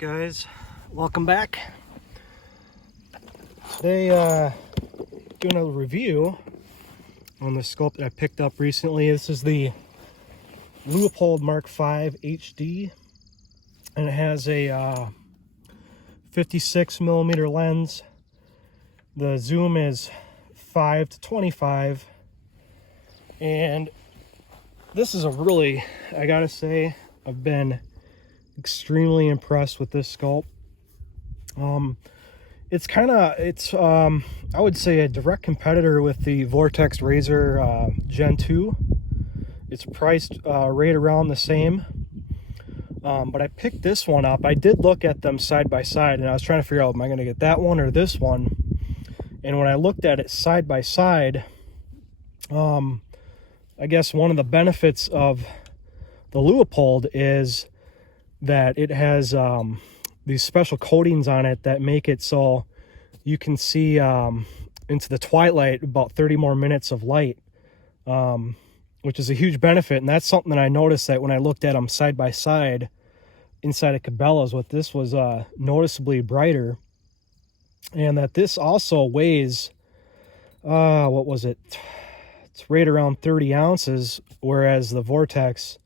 Guys, welcome back. Today doing a review on the scope that I picked up recently. This is the Leupold Mark 5 HD, and it has a 56mm lens. The zoom is 5 to 25, and this is a really, I gotta say, I've been extremely impressed with this scope. It's I would say a direct competitor with the Vortex Razor Gen 2. It's priced right around the same, but I picked this one up. I did look at them side by side, and I was trying to figure out, am I going to get that one or this one? And when I looked at it side by side, I guess one of the benefits of the Leupold is that it has these special coatings on it that make it so you can see into the twilight about 30 more minutes of light, which is a huge benefit. And that's something that I noticed that when I looked at them side by side inside of Cabela's, with this was noticeably brighter, and that this also weighs what was it, it's right around 30 ounces, whereas the Vortex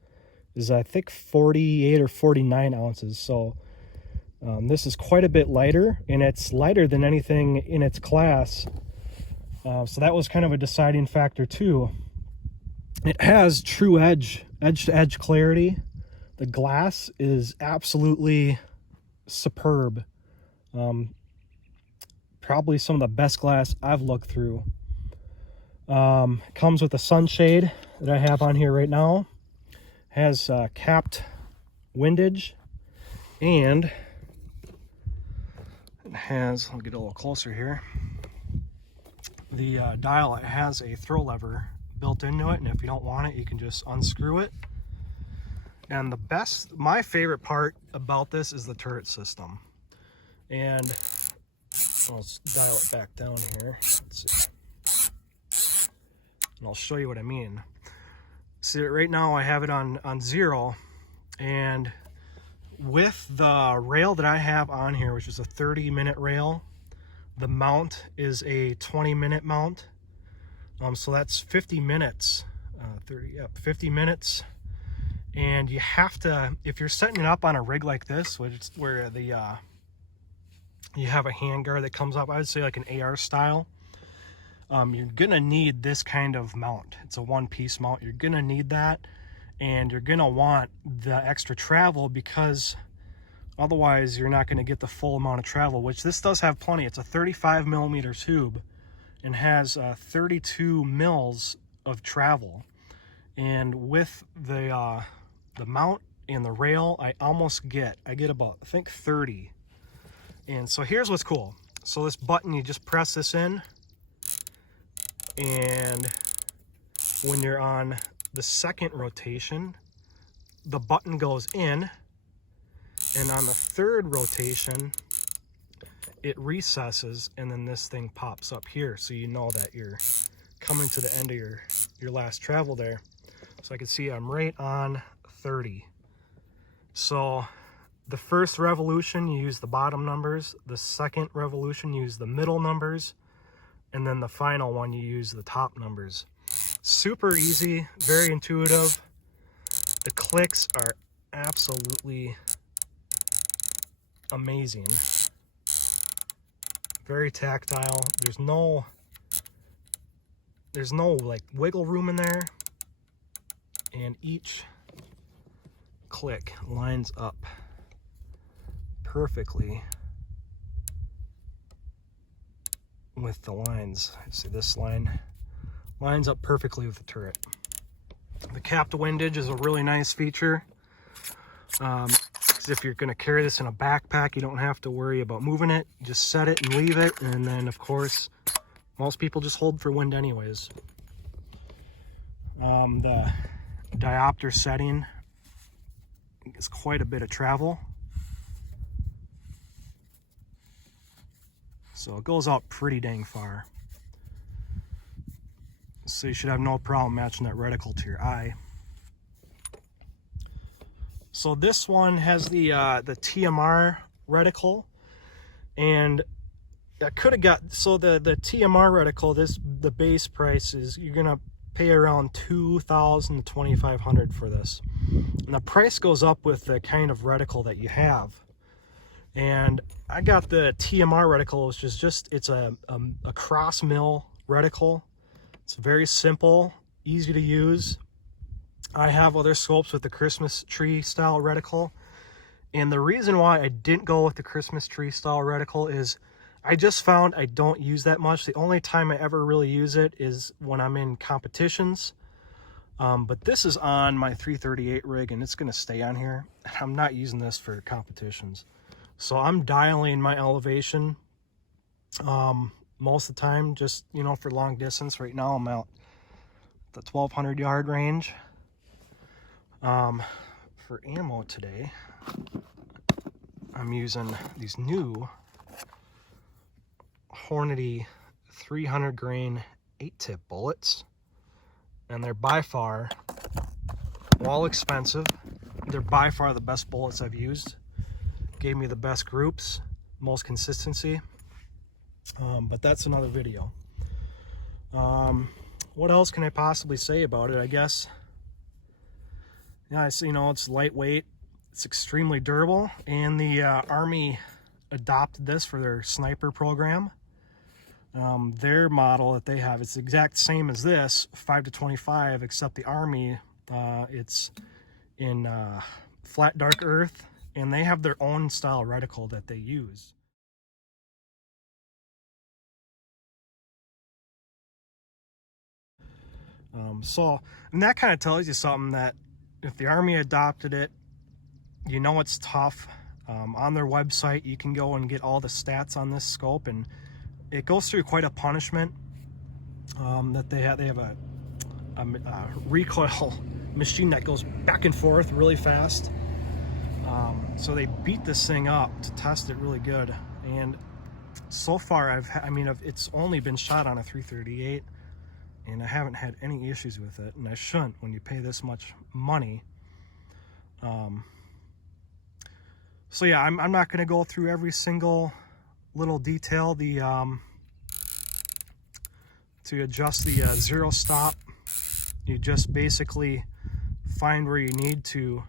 is, I think, 48 or 49 ounces. So this is quite a bit lighter, and it's lighter than anything in its class. So that was kind of a deciding factor too. It has true edge-to-edge clarity. The glass is absolutely superb. Probably some of the best glass I've looked through. Comes with a sunshade that I have on here right now. Has capped windage, and it has, I'll get a little closer here, the dial. It has a throw lever built into it, and if you don't want it, you can just unscrew it. And my favorite part about this is the turret system. And let's dial it back down here. Let's see. And I'll show you what I mean. See, right now I have it on 0, and with the rail that I have on here, which is a 30-minute rail, the mount is a 20-minute mount. So that's 50 minutes, 50 minutes. And you have to, if you're setting it up on a rig like this, where you have a handguard that comes up, I would say like an AR style, you're gonna need this kind of mount. It's a one-piece mount. You're gonna need that, and you're gonna want the extra travel, because otherwise you're not gonna get the full amount of travel, which this does have plenty. It's a 35mm tube and has 32 mils of travel. And with the mount and the rail, I get about, I think, 30. And so here's what's cool. So this button, you just press this in, and when you're on the second rotation, the button goes in, and on the third rotation, it recesses, and then this thing pops up here, so you know that you're coming to the end of your last travel there. So I can see I'm right on 30. So the first revolution, you use the bottom numbers. The second revolution, you use the middle numbers. And then the final one, you use the top numbers. Super easy, very intuitive. The clicks are absolutely amazing. Very tactile. There's no like wiggle room in there. And each click lines up perfectly with the lines. See, this line lines up perfectly with the turret. The capped windage is a really nice feature. If you're going to carry this in a backpack, you don't have to worry about moving it. Just set it and leave it, and then of course most people just hold for wind anyways. The diopter setting is quite a bit of travel, so it goes out pretty dang far. So you should have no problem matching that reticle to your eye. So this one has the Tmr Reticle, and I could have got, so the Tmr Reticle, the base price is, you're gonna pay around $2,000 to $2,500 for this, and the price goes up with the kind of reticle that you have. And I got the Tmr Reticle, which is just, it's a cross mill reticle. It's very simple, easy to use. I have other scopes with the Christmas tree style reticle, and the reason why I didn't go with the Christmas tree style reticle is I just found I don't use that much. The only time I ever really use it is when I'm in competitions. But this is on my 338 rig, and it's going to stay on here. I'm not using this for competitions. So I'm dialing my elevation most of the time, just, you know, for long distance. Right now I'm out the 1,200 yard range. For ammo today, I'm using these new Hornady 300 grain 8-tip bullets, and they're by far, while expensive, they're by far the best bullets I've used. Gave me the best groups, most consistency, but that's another video. What else can I possibly say about it? I guess, yeah, you know, it's lightweight, it's extremely durable, and the Army adopted this for their sniper program. Their model that they have, it's the exact same as this, 5 to 25, except the Army, it's in flat dark earth, and they have their own style reticle that they use. And that kind of tells you something, that if the Army adopted it, you know it's tough. On their website, you can go and get all the stats on this scope, and it goes through quite a punishment. That they have a recoil machine that goes back and forth really fast. So they beat this thing up to test it really good, and so far it's only been shot on a 338, and I haven't had any issues with it, and I shouldn't when you pay this much money. So yeah, I'm not going to go through every single little detail. To adjust the zero stop, you just basically find where you need to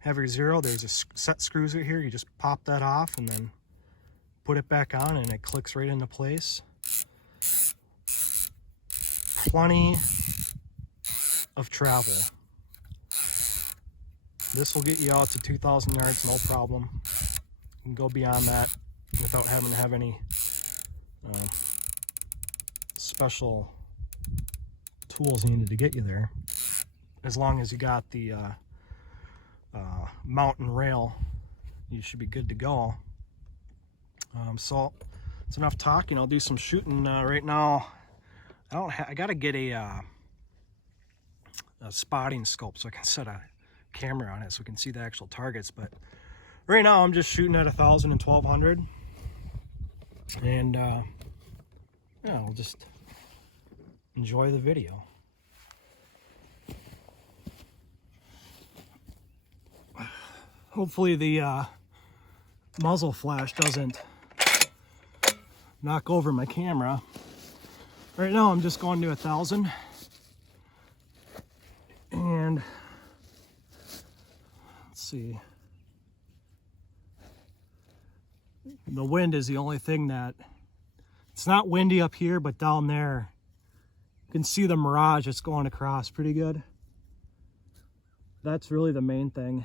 have your zero. There's a set screws right here. You just pop that off and then put it back on, and it clicks right into place. Plenty of travel. This will get you out to 2,000 yards, no problem. You can go beyond that without having to have any special tools needed to get you there. As long as you got the mountain rail, you should be good to go. So it's enough talking. I'll do some shooting right now. I gotta get a spotting scope so I can set a camera on it so we can see the actual targets. But right now I'm just shooting at 1,000 and 1,200, and yeah, I'll just enjoy the video. Hopefully the muzzle flash doesn't knock over my camera. Right now I'm just going to 1,000, and let's see, the wind is the only thing that, it's not windy up here, but down there you can see the mirage that's going across pretty good. That's really the main thing.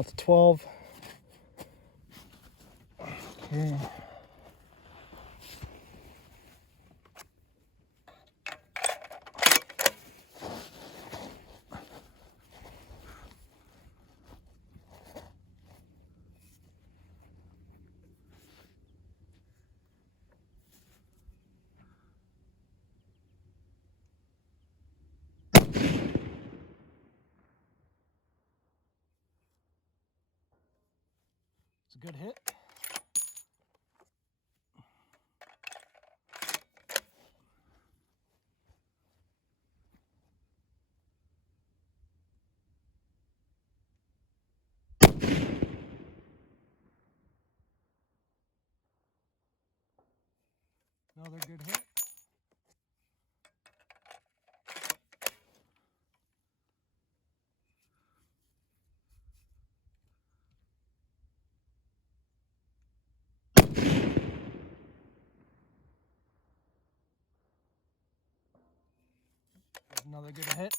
out the 12. Okay. It's a good hit. Another good hit. Another good hit.